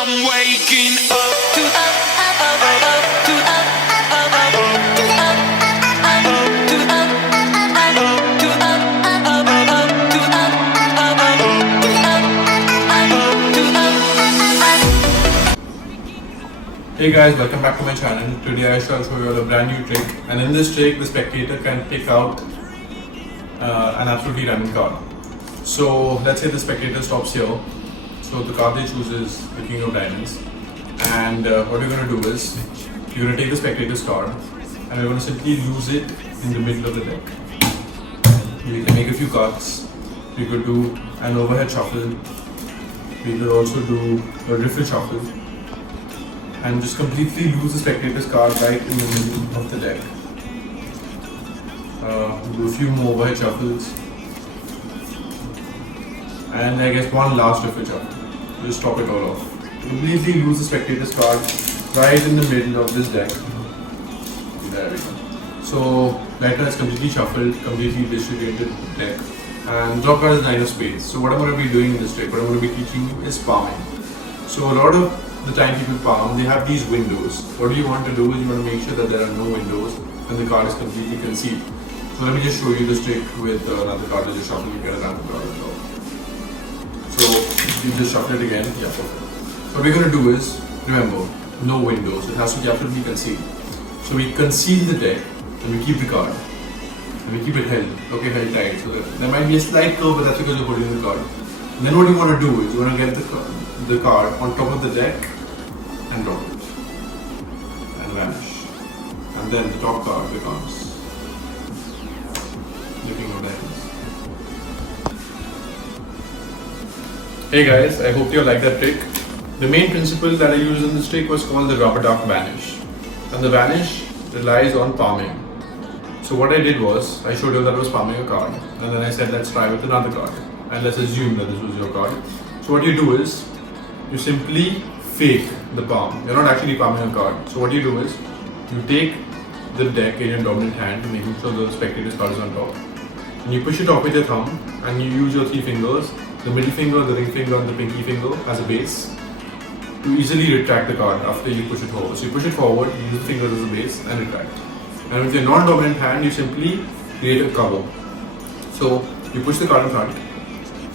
I'm waking up to up, up, up, up, up, to up, up, up, to up, up, to up, up, to up, up, up, to up, up, to up, to up. Hey guys, welcome back to my channel. Today I shall show you a brand new trick, and in this trick the spectator can pick out an absolutely random card. So let's say the spectator stops here. So the card they choose is the King of Diamonds, and what you're going to do is you're going to take the spectator's card and you're going to simply lose it in the middle of the deck. You can make a few cards. You could do an overhead shuffle. You could also do a riffle shuffle and just completely lose the spectator's card right in the middle of the deck. Do a few more overhead shuffles, and I guess one last riffle shuffle. Just top it all off. Completely lose the spectator's card right in the middle of this deck. There we go. So right now it's completely shuffled, completely distributed deck, and top card is 9 of spades. So what I'm going to be doing in this trick, what I'm going to be teaching you is palming. So a lot of the time people palm, they have these windows. What you want to do is you want to make sure that there are no windows and the card is completely concealed. So let me just show you this trick with another card. You just shuffle, you get a random card as well. So you just shuffle it again. Yeah, perfect. So what we're going to do is, remember, no windows. It has to be absolutely concealed. So we conceal the deck and we keep the card. And we keep it held. Okay, held tight. So that there might be a slight curve, but that's because you're holding the card. And then what you want to do is you want to get the card on top of the deck and drop it and vanish, and then the top card becomes the King of Diamonds. Hey guys, I hope you like that trick. The main principle that I used in this trick was called the rubber duck vanish, and the vanish relies on palming. So what I did was I showed you that I was palming a card, and then I said let's try with another card, and let's assume that this was your card. So what you do is you simply fake the palm. You're not actually palming a card. So what you do is you take the deck in your dominant hand, making sure the spectator's card is on top, and you push it off with your thumb, and you use your 3 fingers, the middle finger, the ring finger, and the pinky finger as a base to easily retract the card after you push it forward. So you push it forward, you use the fingers as a base and retract. And with your non-dominant hand, you simply create a cover. So you push the card in front,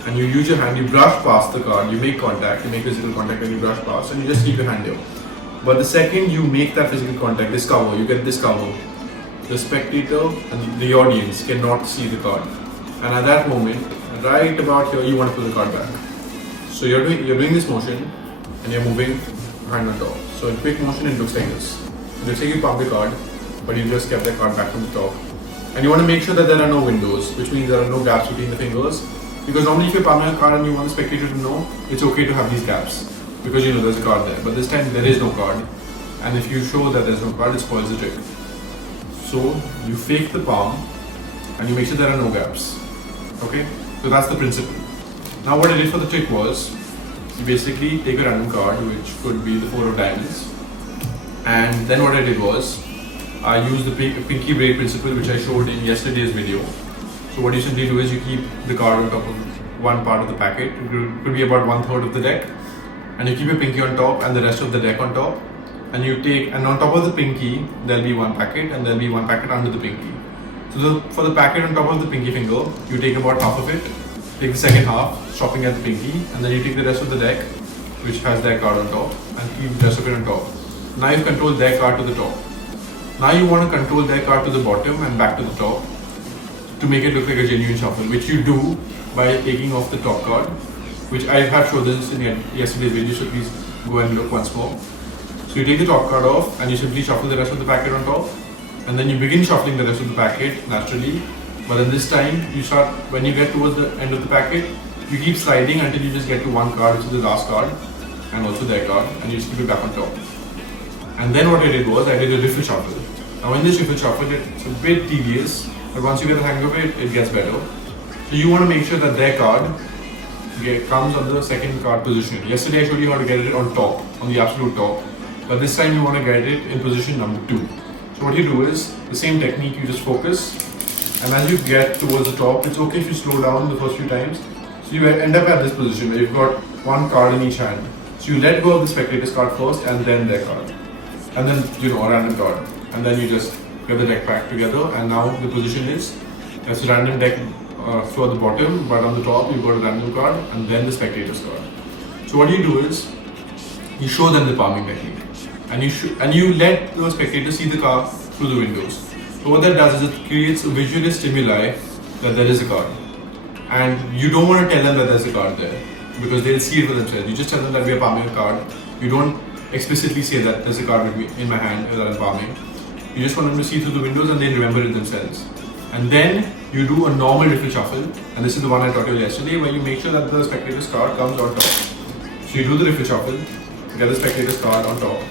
and you use your hand, you brush past the card, you make contact, you make physical contact and you brush past, and you just keep your hand here. But the second you make that physical contact, this cover, you get this cover, the spectator and the audience cannot see the card. And at that moment, right about here, you want to put the card back. So you're doing this motion and you're moving hand on top. So in quick motion, it looks like this. It looks like you pump the card, but you just kept the card back from the top. And you want to make sure that there are no windows, which means there are no gaps between the fingers. Because normally if you're palming a card and you want the spectator to know, it's okay to have these gaps. Because you know there's a card there. But this time there is no card. And if you show that there's no card, it spoils the trick. So you fake the palm and you make sure there are no gaps. Okay? So that's the principle. Now what I did for the trick was, you basically take a random card, which could be the 4 of diamonds. And then what I did was, I used the pinky braid principle, which I showed in yesterday's video. So what you simply do is you keep the card on top of one part of the packet. It could be about 1/3 of the deck, and you keep your pinky on top and the rest of the deck on top. And you take, and on top of the pinky there'll be one packet, and there'll be one packet under the pinky. So for the packet on top of the pinky finger, you take about half of it, take the second half, stopping at the pinky, and then you take the rest of the deck, which has their card on top, and keep the rest of it on top. Now you've controlled their card to the top. Now you want to control their card to the bottom and back to the top, to make it look like a genuine shuffle, which you do by taking off the top card, which I have showed this in yesterday's video, so please go and look once more. So you take the top card off and you simply shuffle the rest of the packet on top, and then you begin shuffling the rest of the packet naturally. But then this time you start, when you get towards the end of the packet, you keep sliding until you just get to one card, which is the last card, and also their card, and you just keep it back on top. And then what I did was I did a riffle shuffle. Now in this riffle shuffle, it's a bit tedious, but once you get the hang of it, it gets better. So you want to make sure that their card comes on the second card position. Yesterday I showed you how to get it on top, on the absolute top. But this time you want to get it in position number 2. So what you do is, the same technique, you just focus. And as you get towards the top, it's okay if you slow down the first few times. So you end up at this position where you've got one card in each hand. So you let go of the spectator's card first and then their card. And then, a random card. And then you just get the deck back together, and now the position is there's a random deck for the bottom, but on the top you've got a random card and then the spectator's card. So what you do is you show them the palming technique, and you let the spectators see the card through the windows. So what that does is it creates a visual stimuli that there is a card, and you don't want to tell them that there's a card there because they'll see it for themselves. You just tell them that we are palming a card. You don't explicitly say that there's a card with me in my hand that I'm palming. You just want them to see through the windows and they'll remember it themselves. And then you do a normal riffle shuffle, and this is the one I taught you yesterday, where you make sure that the spectator's card comes on top. So you do the riffle shuffle, get the spectator's card on top,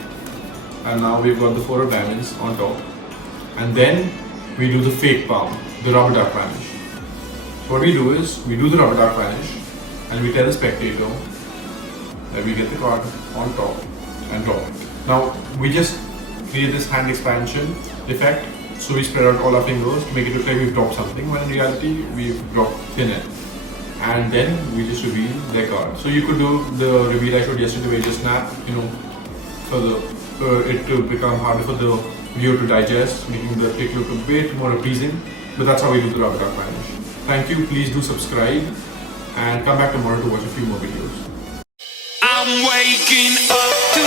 and now we've got the 4 of diamonds on top. And then we do the fake palm, the rubber duck vanish. So what we do is, we do the rubber duck vanish, and we tell the spectator that we get the card on top and drop it. Now we just create this hand expansion effect, so we spread out all our fingers to make it look like we've dropped something, when in reality we've dropped thin air. And then we just reveal their card. So you could do the reveal I showed yesterday where you just snap, for it to become harder for the viewer to digest, making the trick look a bit more appeasing. But that's how we do the rubber duck vanish. Thank you, please do subscribe and come back tomorrow to watch a few more videos. I'm waking up to